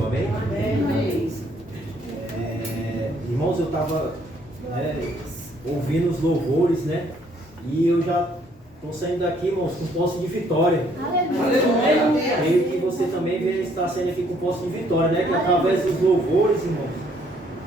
Senhor, amém? Amém. Irmãos, eu estava ouvindo os louvores, né? E eu já estou saindo daqui, irmãos, com posse de vitória. Aleluia. Creio que você também está saindo aqui com posse de vitória, né? Que através dos louvores, irmãos,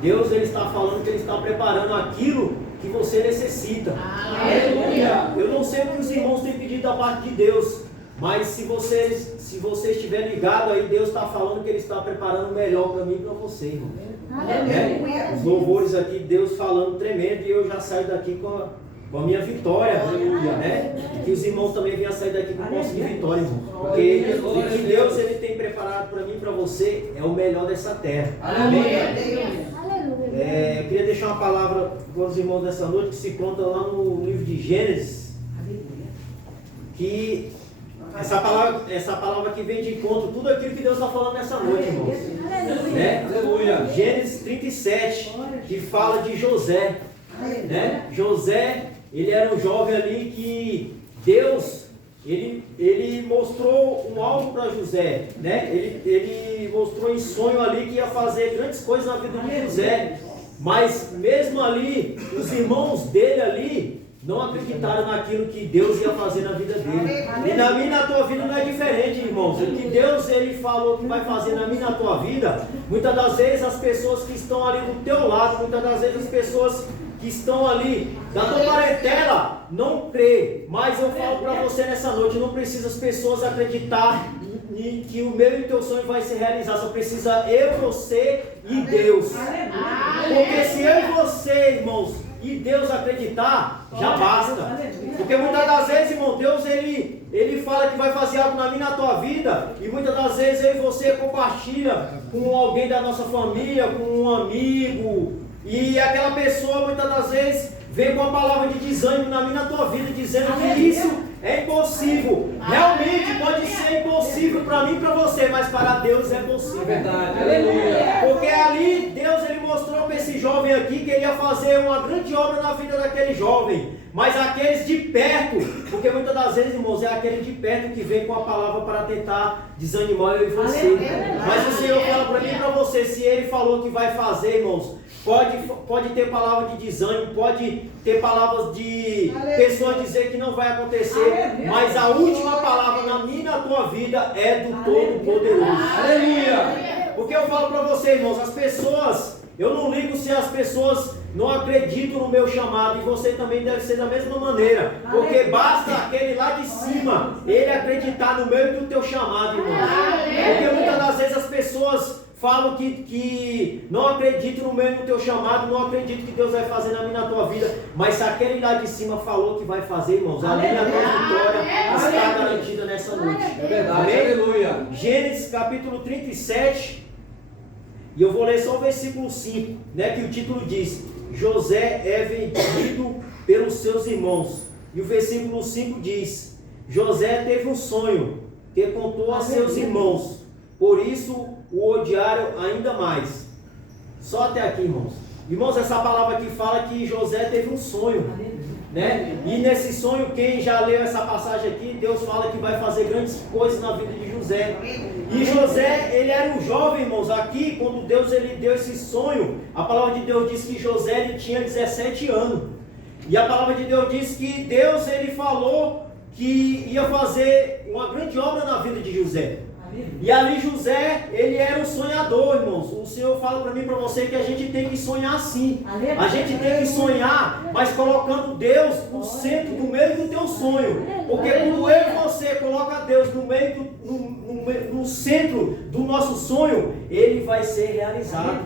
Deus ele está falando que Ele está preparando aquilo que você necessita. Aleluia. Eu não sei o que os irmãos têm pedido da parte de Deus, mas se você estiver ligado aí, Deus está falando que Ele está preparando o melhor para mim e para você, irmão. Aleluia. Os louvores aqui, Deus falando tremendo, e eu já saio daqui com a minha vitória, né? E que os irmãos também venham sair daqui com posse de vitória, irmão. Porque o que Deus ele tem preparado para mim e para você é o melhor dessa terra. Amém? Eu queria deixar uma palavra para os irmãos dessa noite que se conta lá no livro de Gênesis, que essa palavra que vem de encontro tudo aquilo que Deus está falando nessa noite, irmãos. Né? Gênesis 37, que fala de José. Né? José, ele era um jovem ali que Deus, ele mostrou um alvo para José, né? Ele mostrou em sonho ali que ia fazer grandes coisas na vida de José, mas mesmo ali, os irmãos dele ali não acreditaram naquilo que Deus ia fazer na vida dele. E na minha e na tua vida não é diferente, irmãos. O que Deus ele falou que vai fazer na minha e na tua vida, muitas das vezes as pessoas que estão ali do teu lado, muitas das vezes as pessoas que estão ali da tua parentela não crê, mas eu falo para você nessa noite, não precisa as pessoas acreditar em que o meu e o teu sonho vai se realizar, só precisa eu, você e Deus. Porque se eu e você, irmãos, e Deus acreditar, já basta. Porque muitas das vezes, irmão, Deus ele fala que vai fazer algo na minha e na tua vida, e muitas das vezes eu e você compartilha com alguém da nossa família, com um amigo, e aquela pessoa muitas das vezes vem com a palavra de desânimo na minha e na tua vida, dizendo que isso é impossível. Realmente pode ser impossível para mim e para você, mas para Deus é possível. Verdade, aleluia. Porque ali Deus ele mostrou para esse jovem aqui que ele ia fazer uma grande obra na vida daquele jovem. Mas aqueles de perto, porque muitas das vezes, irmãos, é aquele de perto que vem com a palavra para tentar desanimar eu e você. Mas o Senhor fala para mim e para você, se Ele falou que vai fazer, irmãos, pode ter palavra de desânimo, pode ter palavras de pessoas dizer que não vai acontecer, mas a última palavra na minha e na tua vida é do Todo-Poderoso. Aleluia! Porque eu falo para você, irmãos, as pessoas, eu não ligo se as pessoas não acreditam no meu chamado, e você também deve ser da mesma maneira, porque basta aquele lá de cima, ele acreditar no meu e no teu chamado, irmãos. Porque muitas das vezes as pessoas falam que não acreditam no meu e no teu chamado, não acreditam que Deus vai fazer na minha e na tua vida, mas se aquele lá de cima falou que vai fazer, irmãos, a minha vitória está garantida nessa noite. É verdade, aleluia. Gênesis capítulo 37, e eu vou ler só o versículo 5, né, que o título diz: José é vendido pelos seus irmãos. E o versículo 5 diz: José teve um sonho que contou a seus irmãos, por isso o odiaram ainda mais. Só até aqui, irmãos. Irmãos, essa palavra aqui fala que José teve um sonho, né? E nesse sonho, quem já leu essa passagem aqui, Deus fala que vai fazer grandes coisas na vida de José. E José, ele era um jovem, irmãos. Aqui, quando Deus ele deu esse sonho, a palavra de Deus diz que José ele tinha 17 anos. E a palavra de Deus diz que Deus ele falou que ia fazer uma grande obra na vida de José. E ali José, ele era um sonhador, irmãos. O Senhor fala para mim e para você que a gente tem que sonhar assim. A gente tem que sonhar, mas colocando Deus no centro, no meio do teu sonho. Porque quando eu e você coloca Deus no centro do nosso sonho, ele vai ser realizado.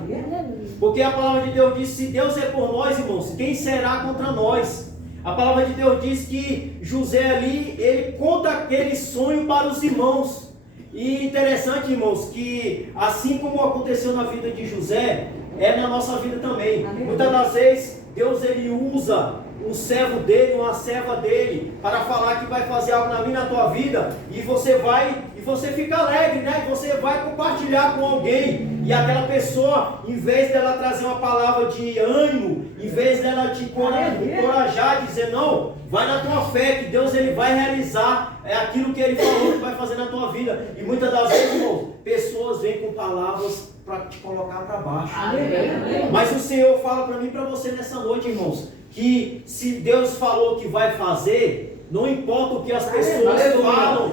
Porque a palavra de Deus diz: se Deus é por nós, irmãos, quem será contra nós? A palavra de Deus diz que José ali, ele conta aquele sonho para os irmãos. E interessante, irmãos, que assim como aconteceu na vida de José, é na nossa vida também. Muitas das vezes, Deus ele usa um servo dele, uma serva dele, para falar que vai fazer algo na minha e na tua vida, e você fica alegre, né? Você vai compartilhar com alguém, e aquela pessoa, em vez dela trazer uma palavra de ânimo, em vez dela te encorajar, dizer: não, vai na tua fé, que Deus ele vai realizar aquilo que ele falou que vai fazer na tua vida. E muitas das vezes, irmão, pessoas vêm com palavras para te colocar para baixo. Aleluia. Mas o Senhor fala para mim e para você nessa noite, irmãos, que se Deus falou que vai fazer, não importa o que as pessoas falam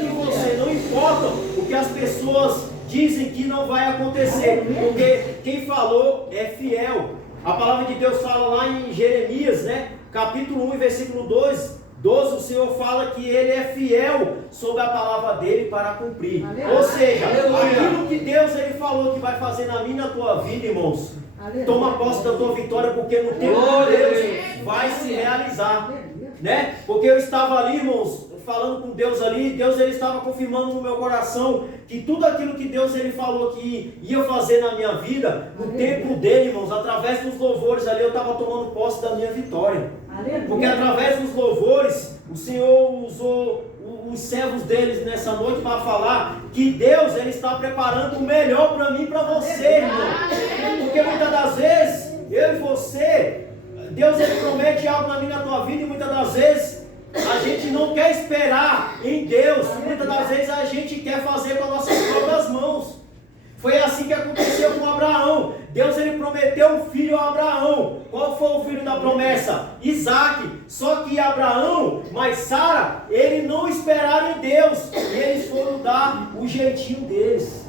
de você, não importa o que as pessoas dizem que não vai acontecer, porque quem falou é fiel. A palavra de Deus fala lá em Jeremias, né? Capítulo 1, versículo 12, o Senhor fala que Ele é fiel sobre a palavra dele para cumprir. Ou seja, aquilo que Deus Ele falou que vai fazer na minha e na tua vida, irmãos, toma posse da tua vitória, porque no tempo de Deus vai se realizar, né? Porque eu estava ali, irmãos, falando com Deus ali, Deus Ele estava confirmando no meu coração que tudo aquilo que Deus Ele falou que ia fazer na minha vida, no tempo dele, irmãos, através dos louvores ali, eu estava tomando posse da minha vitória. Porque através dos louvores, o Senhor usou os servos deles nessa noite para falar que Deus Ele está preparando o melhor para mim e para você, irmão. Porque muitas das vezes, eu e você, Deus Ele promete algo na minha e na tua vida, e muitas das vezes a gente não quer esperar em Deus, muitas das vezes a gente quer fazer com as nossas próprias mãos. Foi assim que aconteceu com Abraão. Deus Ele prometeu um filho a Abraão. Qual foi o filho da promessa? Isaac. Só que Abraão, mas Sara, eles não esperaram em Deus, e eles foram dar o jeitinho deles.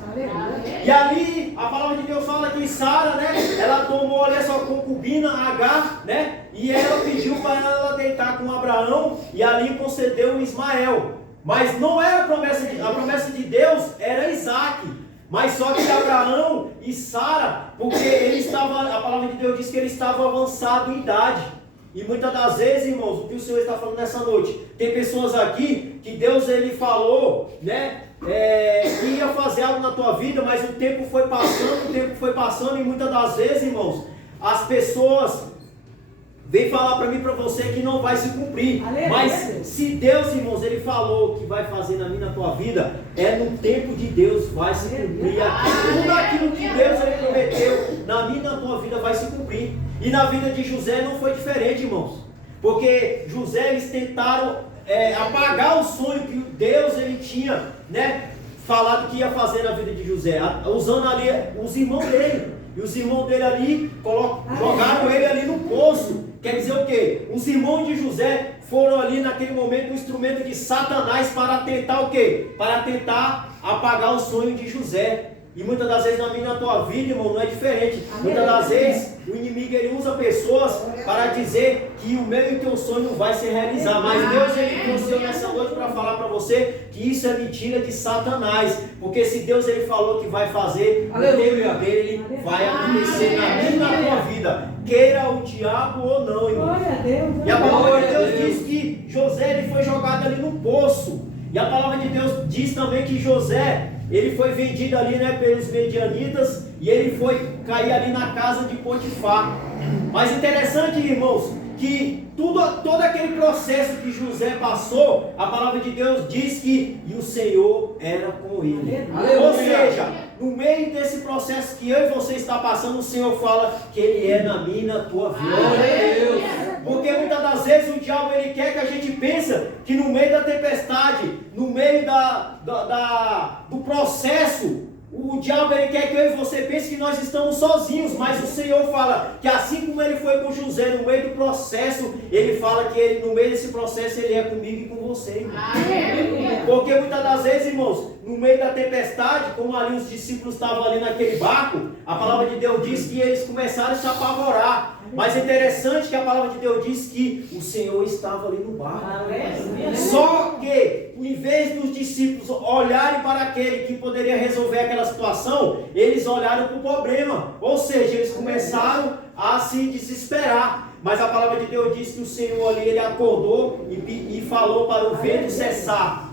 E ali a palavra de Deus fala que Sara, né, ela tomou ali a sua concubina Agar, né, e ela pediu para ela deitar com Abraão, e ali concedeu Ismael. Mas não era a promessa de Deus era Isaac. Mas só que Abraão e Sara, porque a palavra de Deus diz que ele estava avançado em idade. E muitas das vezes, irmãos, o que o Senhor está falando nessa noite, tem pessoas aqui que Deus Ele falou, né, que ia fazer algo na tua vida, mas o tempo foi passando, e muitas das vezes, irmãos, as pessoas vem falar para mim e para você que não vai se cumprir. Mas se Deus, irmãos, Ele falou que vai fazer na minha e na tua vida, é no tempo de Deus vai se cumprir. Tudo aquilo que Deus Ele prometeu na minha e na tua vida vai se cumprir. E na vida de José não foi diferente, irmãos. Porque José, eles tentaram apagar o sonho que Deus Ele tinha, né, falado que ia fazer na vida de José, usando ali os irmãos dele. E os irmãos dele ali jogaram ele ali no poço. Quer dizer o quê? Os irmãos de José foram ali naquele momento um instrumento de Satanás para tentar o quê? Para tentar apagar o sonho de José. E muitas das vezes na minha e na tua vida, irmão, não é diferente. Muitas das vezes o inimigo ele usa pessoas para dizer que o meu e o teu sonho não vai se realizar. Mas Deus ele trouxe eu nessa noite para falar para você que isso é mentira de Satanás. Porque se Deus ele falou que vai fazer, o tempo dele vai acontecer na minha e na tua vida. Queira o diabo ou não, irmão. E a palavra de Deus diz que José ele foi jogado ali no poço. E a palavra de Deus diz também que José ele foi vendido ali, né, pelos medianitas, e ele foi cair ali na casa de Potifar. Mas interessante, irmãos, que todo aquele processo que José passou, a palavra de Deus diz que e o Senhor era com ele. Aleluia. Ou seja, no meio desse processo que eu e você está passando, o Senhor fala que Ele é na minha e na tua vida. Aleluia. Porque muitas das vezes o diabo ele quer que a gente pense que no meio da tempestade, no meio do processo, o diabo ele quer que eu e você pense que nós estamos sozinhos, mas o Senhor fala que assim como ele foi com José no meio do processo, ele fala que ele, no meio desse processo ele é comigo e com você, irmão. Porque muitas das vezes, irmãos, no meio da tempestade, como ali os discípulos estavam ali naquele barco, a palavra de Deus diz que eles começaram a se apavorar. Mas é interessante que a palavra de Deus diz que o Senhor estava ali no barco. Só que, em vez dos discípulos olharem para aquele que poderia resolver aquela situação, eles olharam para o problema. Ou seja, eles começaram a se desesperar. Mas a palavra de Deus diz que o Senhor ali, ele acordou e falou para o vento cessar.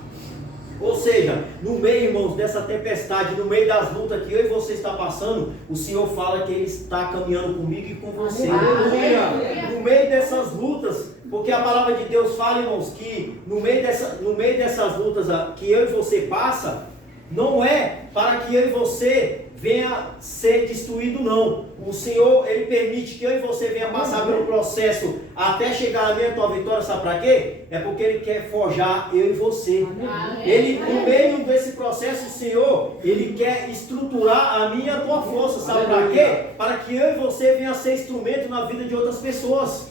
Ou seja, no meio, irmãos, dessa tempestade, no meio das lutas que eu e você está passando, o Senhor fala que Ele está caminhando comigo e com você. No meio dessas lutas, porque a palavra de Deus fala, irmãos, que no meio dessas lutas que eu e você passa, não é para que eu e você venha ser destruído, não. O Senhor, Ele permite que eu e você venha passar pelo processo até chegar à minha tua vitória, sabe para quê? É porque Ele quer forjar eu e você. Ele, no meio desse processo, o Senhor, Ele quer estruturar a minha e a tua força, sabe para quê? Para que eu e você venha ser instrumento na vida de outras pessoas.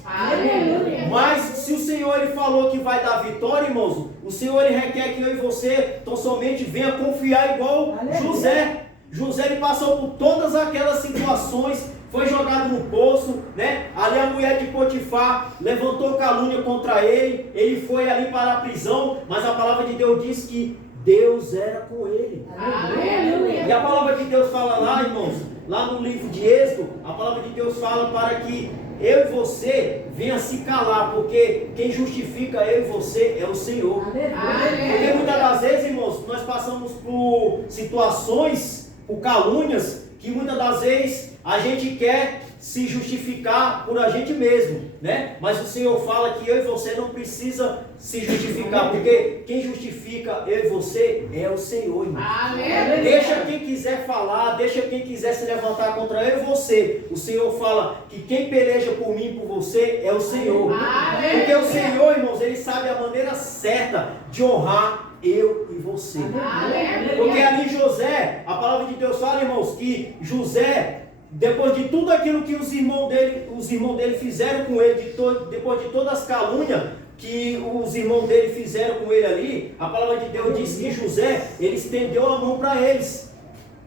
Mas se o Senhor, Ele falou que vai dar vitória, irmãos, o Senhor, Ele requer que eu e você tão somente venha confiar igual José. José, ele passou por todas aquelas situações, foi jogado no poço, né? Ali a mulher de Potifar levantou calúnia contra ele, ele foi ali para a prisão, mas a palavra de Deus diz que Deus era com ele. E a palavra de Deus fala lá, irmãos, lá no livro de Êxodo, a palavra de Deus fala para que eu e você venha se calar, porque quem justifica eu e você é o Senhor. Porque muitas das vezes, irmãos, nós passamos por situações, por calúnias, que muitas das vezes a gente quer se justificar por a gente mesmo, né? Mas o Senhor fala que eu e você não precisa se justificar, porque quem justifica eu e você é o Senhor, irmão. Deixa quem quiser falar, deixa quem quiser se levantar contra eu e você. O Senhor fala que quem peleja por mim e por você é o Senhor. Porque o Senhor, irmãos, Ele sabe a maneira certa de honrar eu e você. Porque ali José, a palavra de Deus fala, irmãos, que José, depois de tudo aquilo que os irmãos dele fizeram com ele, depois de todas as calúnias que os irmãos dele fizeram com ele ali, a palavra de Deus diz que José, ele estendeu a mão para eles.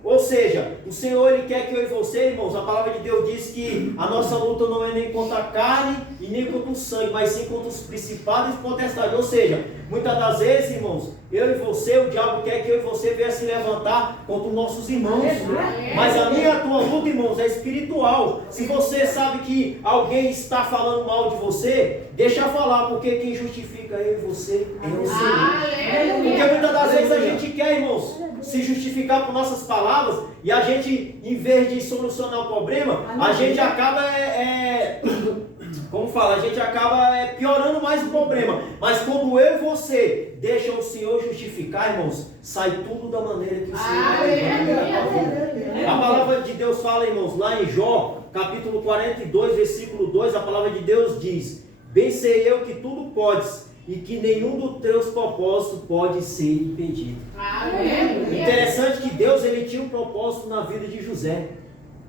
Ou seja, o Senhor, Ele quer que eu e você, irmãos, a palavra de Deus diz que a nossa luta não é nem contra a carne e nem contra o sangue, mas sim contra os principados e potestades. Ou seja, muitas das vezes, irmãos, eu e você, o diabo quer que eu e você venha se levantar contra os nossos irmãos. Mas a minha e a tua luta, irmãos, é espiritual. Se você sabe que alguém está falando mal de você, deixa falar, porque quem justifica eu e você é o Senhor. Porque muitas das vezes a gente quer, irmãos, se justificar por nossas palavras, e a gente, em vez de solucionar o problema, a gente acaba a gente acaba piorando mais o problema. Mas quando eu e você deixa o Senhor justificar, irmãos, sai tudo da maneira que o Senhor. A palavra de Deus fala, irmãos, lá em Jó, capítulo 42, versículo 2, a palavra de Deus diz: bem sei eu que tudo podes, e que nenhum dos teus propósitos pode ser impedido. Interessante que Deus, Ele tinha um propósito na vida de José.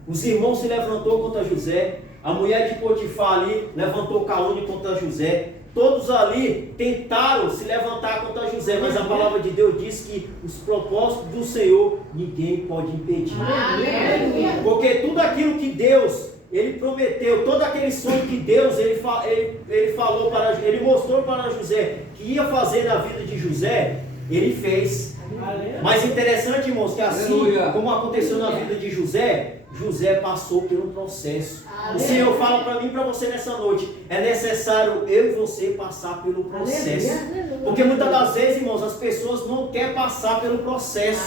Os irmãos se levantou contra José, a mulher de Potifar ali levantou calúnia contra José. Todos ali tentaram se levantar contra José, mas a palavra de Deus diz que os propósitos do Senhor ninguém pode impedir. Porque tudo aquilo que Deus, Ele prometeu, todo aquele sonho que Deus, ele falou Ele mostrou para José que ia fazer na vida de José, Ele fez. Mas interessante, irmãos, que assim como aconteceu na vida de José, José passou por um processo. O Senhor fala para mim e para você nessa noite: é necessário eu e você passar pelo processo. Porque muitas das vezes, irmãos, as pessoas não querem passar pelo processo.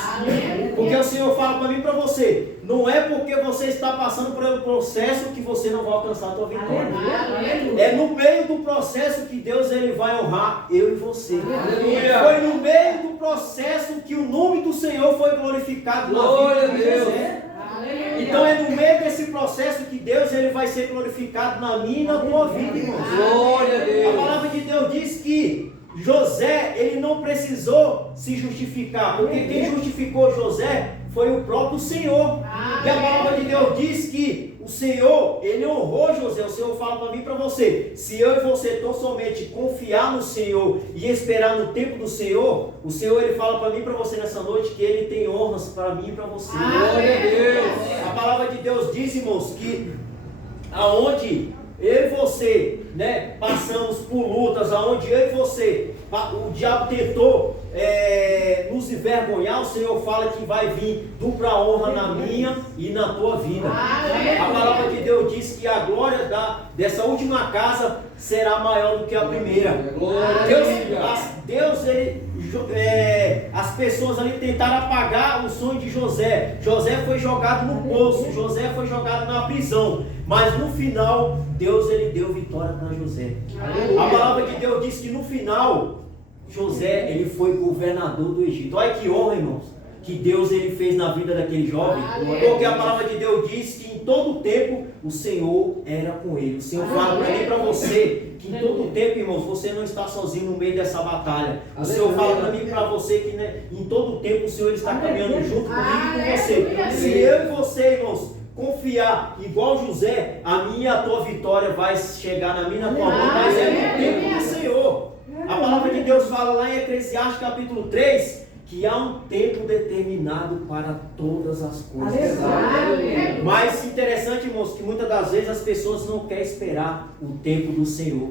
Porque o Senhor fala para mim e para você: não é porque você está passando pelo processo que você não vai alcançar a tua vitória. É no meio do processo que Deus, Ele vai honrar eu e você. Foi no meio do processo que o nome do Senhor foi glorificado na vida de José. Então é no meio desse processo que Deus, Ele vai ser glorificado na minha e na tua vida, irmãos. Glória a Deus. A palavra de Deus diz que José, ele não precisou se justificar, porque quem justificou José foi o próprio Senhor. E a palavra de Deus diz que o Senhor, Ele honrou José. O Senhor fala para mim e para você: se eu e você tão somente confiar no Senhor e esperar no tempo do Senhor, o Senhor, Ele fala para mim e para você nessa noite que Ele tem honras para mim e para você. Glória a Deus. A palavra de Deus diz, irmãos, que aonde eu e você, né, passamos por lutas, aonde eu e você, o diabo tentou nos envergonhar, o Senhor fala que vai vir dupla honra na minha e na tua vida. A palavra de Deus diz que a glória dessa última casa será maior do que a primeira. Deus, as pessoas ali tentaram apagar o sonho de José. José foi jogado no poço, José foi jogado na prisão, mas no final Deus, Ele deu vitória para José. A palavra de Deus diz que no final José, ele foi governador do Egito. Olha que honra, irmãos. que Deus ele fez na vida daquele jovem? Porque a palavra de Deus diz que em todo tempo o Senhor era com ele. O Senhor fala para mim e para você que em todo tempo, irmãos, você não está sozinho no meio dessa batalha. O Senhor fala para mim e para você que, né, em todo tempo o Senhor está caminhando junto comigo e com você. Se eu e você, irmãos, confiar igual José, a minha e a tua vitória vai chegar na minha e na tua mão, mas é no tempo do Senhor. A palavra de Deus fala lá em Eclesiastes capítulo 3, que há um tempo determinado para todas as coisas. Mas interessante, irmãos, que muitas das vezes as pessoas não querem esperar o tempo do Senhor.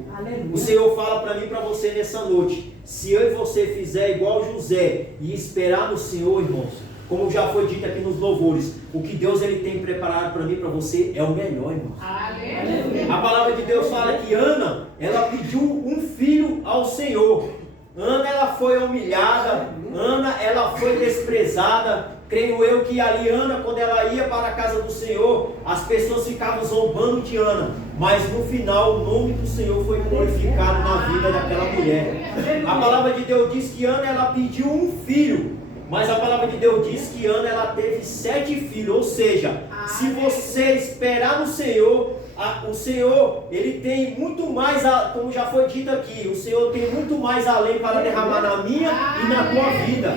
O Senhor fala para mim e para você nessa noite, se eu e você fizer igual José e esperar no Senhor, irmãos, como já foi dito aqui nos louvores, o que Deus ele tem preparado para mim e para você é o melhor, irmão. A palavra de Deus fala que Ana, ela pediu um filho ao Senhor. Ana, ela foi humilhada, Ana, ela foi desprezada. Creio eu que ali Ana, quando ela ia para a casa do Senhor, as pessoas ficavam zombando de Ana, mas no final o nome do Senhor foi glorificado na vida daquela mulher. A palavra de Deus diz que Ana, ela pediu um filho, mas a palavra de Deus diz que Ana, ela teve 7 filhos, ou seja, se você esperar no Senhor, o Senhor, ele tem muito mais, como já foi dito aqui, o Senhor tem muito mais além para derramar na minha e na tua vida.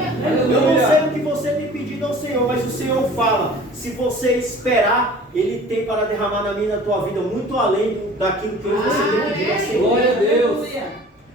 Eu não sei o que você tem pedido ao Senhor, mas o Senhor fala, se você esperar, ele tem para derramar na minha e na tua vida, muito além daquilo que você tem pedido ao Senhor. Glória a Deus.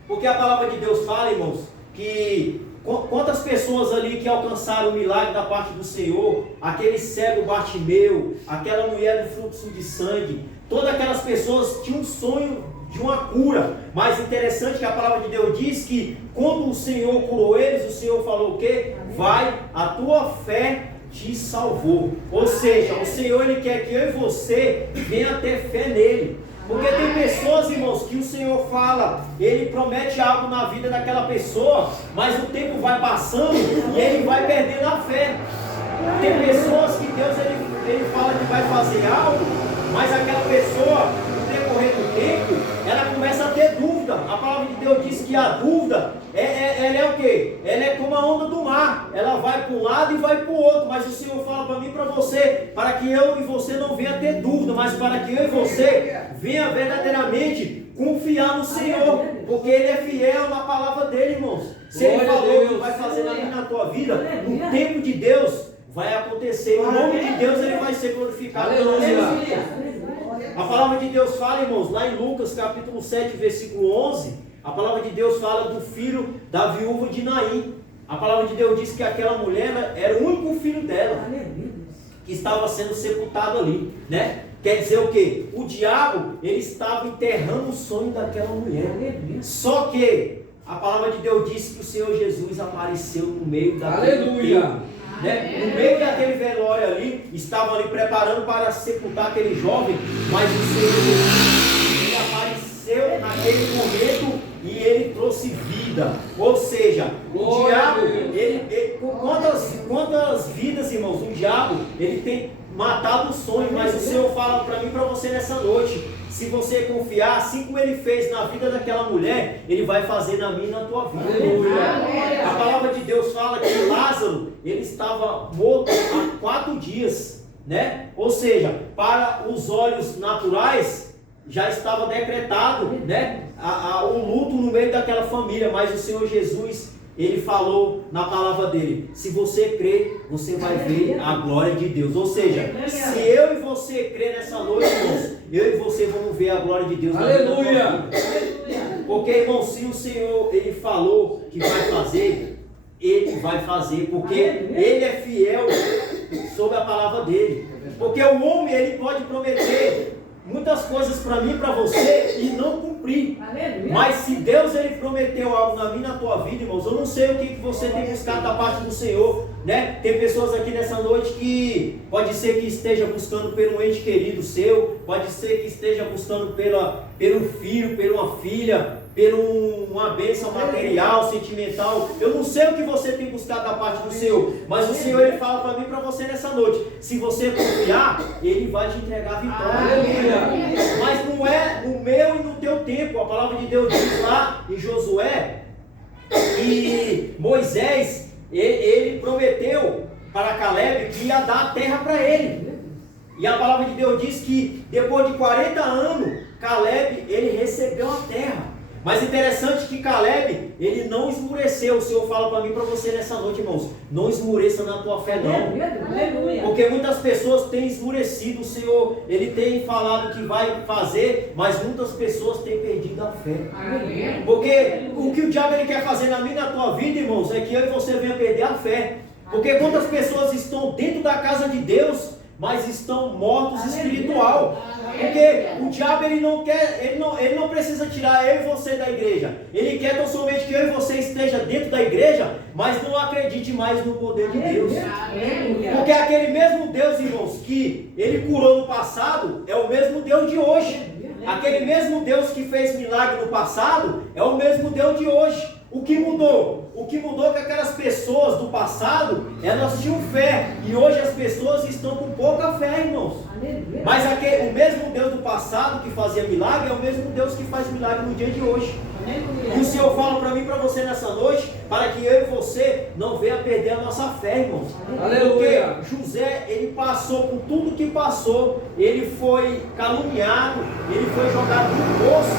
Porque a palavra de Deus fala, irmãos, que quantas pessoas ali que alcançaram o milagre da parte do Senhor, aquele cego Bartimeu, aquela mulher do fluxo de sangue, todas aquelas pessoas tinham um sonho de uma cura, mas interessante que a palavra de Deus diz que quando o Senhor curou eles, o Senhor falou o quê? Vai, a tua fé te salvou. Ou seja, o Senhor ele quer que eu e você venha ter fé nele. Porque tem pessoas, irmãos, que o Senhor fala, ele promete algo na vida daquela pessoa, mas o tempo vai passando e ele vai perdendo a fé. Tem pessoas que Deus ele fala que vai fazer algo, mas aquela pessoa, no decorrer do tempo, ela começa a ter dúvida. A palavra de Deus diz que a dúvida, ela é o quê? Ela é como a onda do mar. Ela vai para um lado e vai para o outro. Mas o Senhor fala para mim e para você, para que eu e você não venha ter dúvida, mas para que eu e você venha verdadeiramente confiar no Senhor. Porque Ele é fiel na palavra dele, irmãos. Se Ele falou que vai fazer na minha e na tua vida, no tempo de Deus vai acontecer. O nome de Deus ele vai ser glorificado. A palavra de Deus fala, irmãos, lá em Lucas capítulo 7, versículo 11, a palavra de Deus fala do filho da viúva de Naim. A palavra de Deus diz que aquela mulher era o único filho dela que estava sendo sepultado ali, né? Quer dizer o quê? O diabo, ele estava enterrando o sonho daquela mulher. Só que a palavra de Deus diz que o Senhor Jesus apareceu no meio daquele tempo, né? No meio daquele velório ali, estavam ali preparando para sepultar aquele jovem, mas o Senhor Jesus ele apareceu naquele momento e ele trouxe vida. Ou seja, o diabo, quantas vidas, irmãos, o diabo, ele tem matado o sonho, mas o Senhor fala para mim e para você nessa noite, se você confiar, assim como ele fez na vida daquela mulher, ele vai fazer na minha e na tua vida. Aleluia. A palavra de Deus fala que Lázaro, ele estava morto há 4 dias, né? Ou seja, para os olhos naturais, já estava decretado, né? O luto no meio daquela família, mas o Senhor Jesus, ele falou na palavra dele, se você crer, você vai ver a glória de Deus. Ou seja, se eu e você crer nessa noite, irmãos, eu e você vamos ver a glória de Deus. Aleluia! Porque, irmão, se o Senhor, ele falou que vai fazer, ele vai fazer, porque ele é fiel sobre a palavra dele. Porque o homem, ele pode prometer muitas coisas para mim e para você e não cumprir. Aleluia. Mas se Deus ele prometeu algo na minha e na tua vida, irmãos, eu não sei o que você tem buscado da parte do Senhor, né? Tem pessoas aqui nessa noite que pode ser que esteja buscando pelo ente querido seu, pode ser que esteja buscando pelo filho, pela uma filha, por uma bênção material, sentimental. Eu não sei o que você tem buscado da parte do Senhor, mas o Senhor ele fala para mim e para você nessa noite, se você confiar, ele vai te entregar a vitória. Mas não é no meu e no teu tempo. A palavra de Deus diz lá em Josué que Moisés ele prometeu para Caleb que ia dar a terra para ele. E a palavra de Deus diz que depois de 40 anos, Caleb, ele recebeu a terra. Mas interessante que Caleb, ele não esmureceu. O Senhor fala para mim e para você nessa noite, irmãos. Não esmureça na tua fé, não. Porque muitas pessoas têm esmurecido. O Senhor, ele tem falado que vai fazer, mas muitas pessoas têm perdido a fé. Porque o que o diabo ele quer fazer na minha e na tua vida, irmãos, é que eu e você venha perder a fé. Porque quantas pessoas estão dentro da casa de Deus, mas estão mortos espiritual. Porque o diabo ele não quer, ele não precisa tirar eu e você da igreja. Ele quer tão somente que eu e você esteja dentro da igreja, mas não acredite mais no poder de Deus. Porque aquele mesmo Deus, irmãos, que ele curou no passado, é o mesmo Deus de hoje. Aquele mesmo Deus que fez milagre no passado, é o mesmo Deus de hoje. O que mudou? O que mudou é que aquelas pessoas do passado, elas tinham fé. E hoje as pessoas estão com pouca fé, irmãos. Mas o mesmo Deus do passado que fazia milagre, é o mesmo Deus que faz milagre no dia de hoje. E o Senhor fala para mim e para você nessa noite, para que eu e você não venha perder a nossa fé, irmãos. Aleluia. Porque José, ele passou por tudo que passou. Ele foi caluniado, ele foi jogado no poço.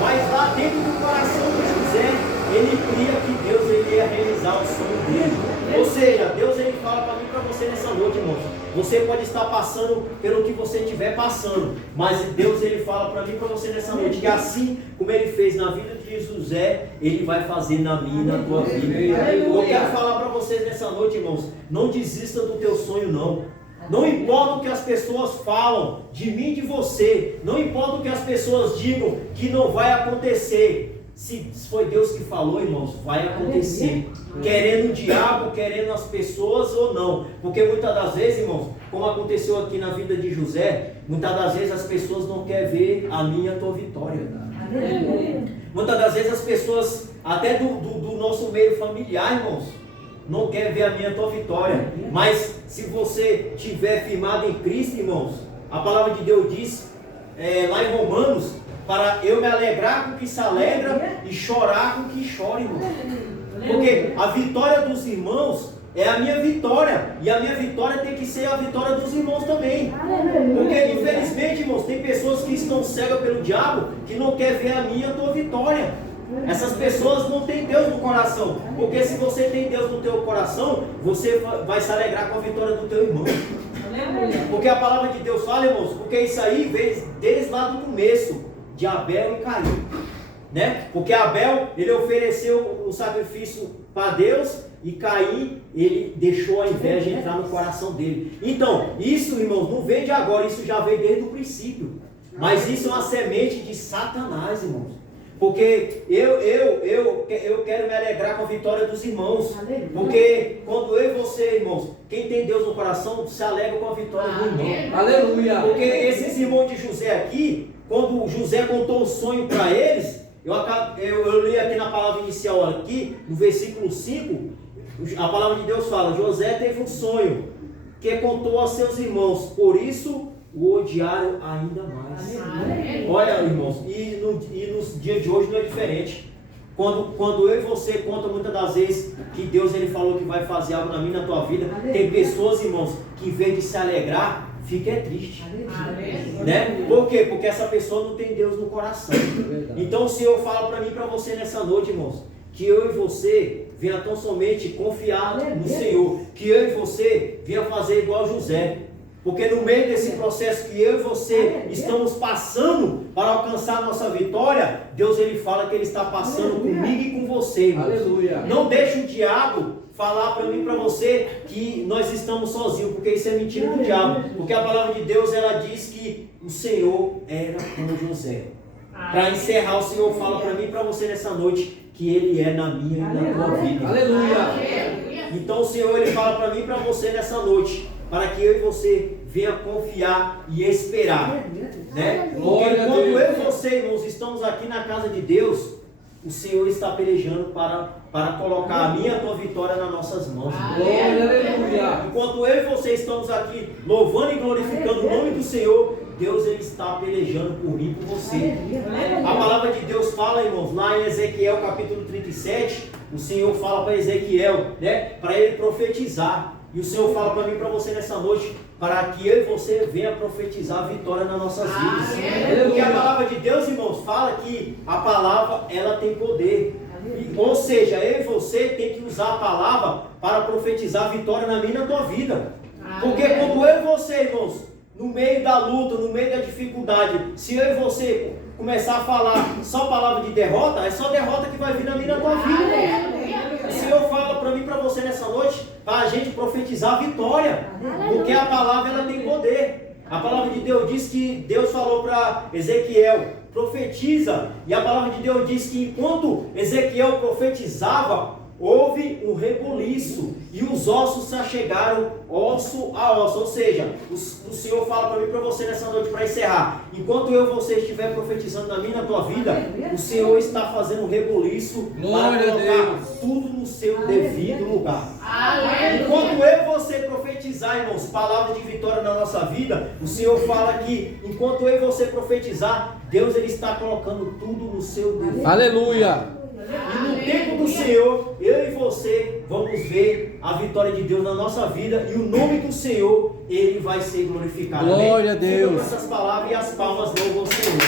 Mas lá dentro do coração de José, ele cria que Deus ele ia realizar o sonho dele. Ou seja, Deus ele fala para mim e para você nessa noite, irmãos. Você pode estar passando pelo que você estiver passando, mas Deus ele fala para mim e para você nessa noite que assim como ele fez na vida de José, ele vai fazer na minha e na tua vida. Eu quero falar para vocês nessa noite, irmãos, não desista do teu sonho não. Não importa o que as pessoas falam de mim e de você, não importa o que as pessoas digam que não vai acontecer. Se foi Deus que falou, irmãos, vai acontecer. Querendo o diabo, querendo as pessoas ou não. Porque muitas das vezes, irmãos, como aconteceu aqui na vida de José, muitas das vezes as pessoas não querem ver a minha e a tua vitória. Muitas das vezes as pessoas, até do nosso meio familiar, irmãos, não querem ver a minha e a tua vitória. Mas se você estiver firmado em Cristo, irmãos, a palavra de Deus diz, lá em Romanos, para eu me alegrar com o que se alegra e chorar com o que chora, irmão. Porque a vitória dos irmãos é a minha vitória. E a minha vitória tem que ser a vitória dos irmãos também. Porque infelizmente, irmãos, tem pessoas que estão cegas pelo diabo, que não quer ver a minha e a tua vitória. Essas pessoas não têm Deus no coração. Porque se você tem Deus no teu coração, você vai se alegrar com a vitória do teu irmão. Porque a palavra de Deus fala, irmãos, porque isso aí veio desde lá do começo, de Abel e Caim, né? Porque Abel, ele ofereceu o sacrifício para Deus e Caim, ele deixou a inveja entrar no coração dele. Então, isso, irmãos, não vem de agora, isso já veio desde o princípio. Mas isso é uma semente de Satanás, irmãos. Porque eu quero me alegrar com a vitória dos irmãos. Porque quando eu e você, irmãos, quem tem Deus no coração, se alegra com a vitória do irmão. Aleluia. Porque esses irmãos de José aqui, quando José contou o sonho para eles, eu li aqui na palavra inicial aqui, no versículo 5, a palavra de Deus fala, José teve um sonho, que contou aos seus irmãos, por isso o odiaram ainda mais. Olha, irmãos, e nos dias de hoje não é diferente. Quando eu e você conta muitas das vezes que Deus ele falou que vai fazer algo na minha e na tua vida, tem pessoas, irmãos, que em vez de se alegrar, fica triste. Né? Por quê? Porque essa pessoa não tem Deus no coração. Então o Senhor fala para mim e para você nessa noite, irmãos, que eu e você venha tão somente confiar no Senhor, que eu e você venha fazer igual José. Porque no meio desse processo que eu e você estamos passando para alcançar a nossa vitória, Deus ele fala que ele está passando comigo e com você, irmãos. Aleluia. Não deixe o diabo falar para mim e para você que nós estamos sozinhos, porque isso é mentira do diabo. Porque a palavra de Deus ela diz que o Senhor era com José. Para encerrar, o Senhor fala para mim e para você nessa noite que Ele é na minha e na tua vida. Aleluia. Então o Senhor ele fala para mim e para você nessa noite, para que eu e você venha confiar e esperar, né? Porque quando eu e você, irmãos, estamos aqui na casa de Deus, o Senhor está pelejando para colocar a minha e a tua vitória nas nossas mãos. Aleluia. Enquanto eu e você estamos aqui louvando e glorificando o nome do Senhor, Deus ele está pelejando por mim e por você. A palavra de Deus fala, irmãos, lá em Ezequiel capítulo 37, o Senhor fala para Ezequiel, né, para ele profetizar. E o Senhor fala para mim e para você nessa noite, para que eu e você venha profetizar a vitória nas nossas vidas. Porque a palavra de Deus, irmãos, fala que a palavra, ela tem poder. Ou seja, eu e você tem que usar a palavra para profetizar a vitória na minha e na tua vida. Porque quando eu e você, irmãos, no meio da luta, no meio da dificuldade, se eu e você começar a falar só palavra de derrota, é só derrota que vai vir na minha e na tua vida. O Senhor fala para mim e para você nessa noite, para a gente profetizar a vitória. Porque a palavra, ela tem poder. A palavra de Deus diz que Deus falou para Ezequiel, profetiza. E a palavra de Deus diz que enquanto Ezequiel profetizava, houve um rebuliço e os ossos se achegaram osso a osso. Ou seja, o Senhor fala para mim e para você nessa noite, para encerrar. Enquanto eu e você estiver profetizando na minha e na tua vida, o Senhor está fazendo um rebuliço para colocar tudo no seu devido lugar. Enquanto eu e você profetizar, irmãos, palavras de vitória na nossa vida, o Senhor fala que enquanto eu e você profetizar, Deus, ele está colocando tudo no seu devido. Aleluia. E no tempo do Senhor, eu e você vamos ver a vitória de Deus na nossa vida e o nome do Senhor, ele vai ser glorificado. Glória a Deus. Com essas palavras e as palmas louvam o Senhor.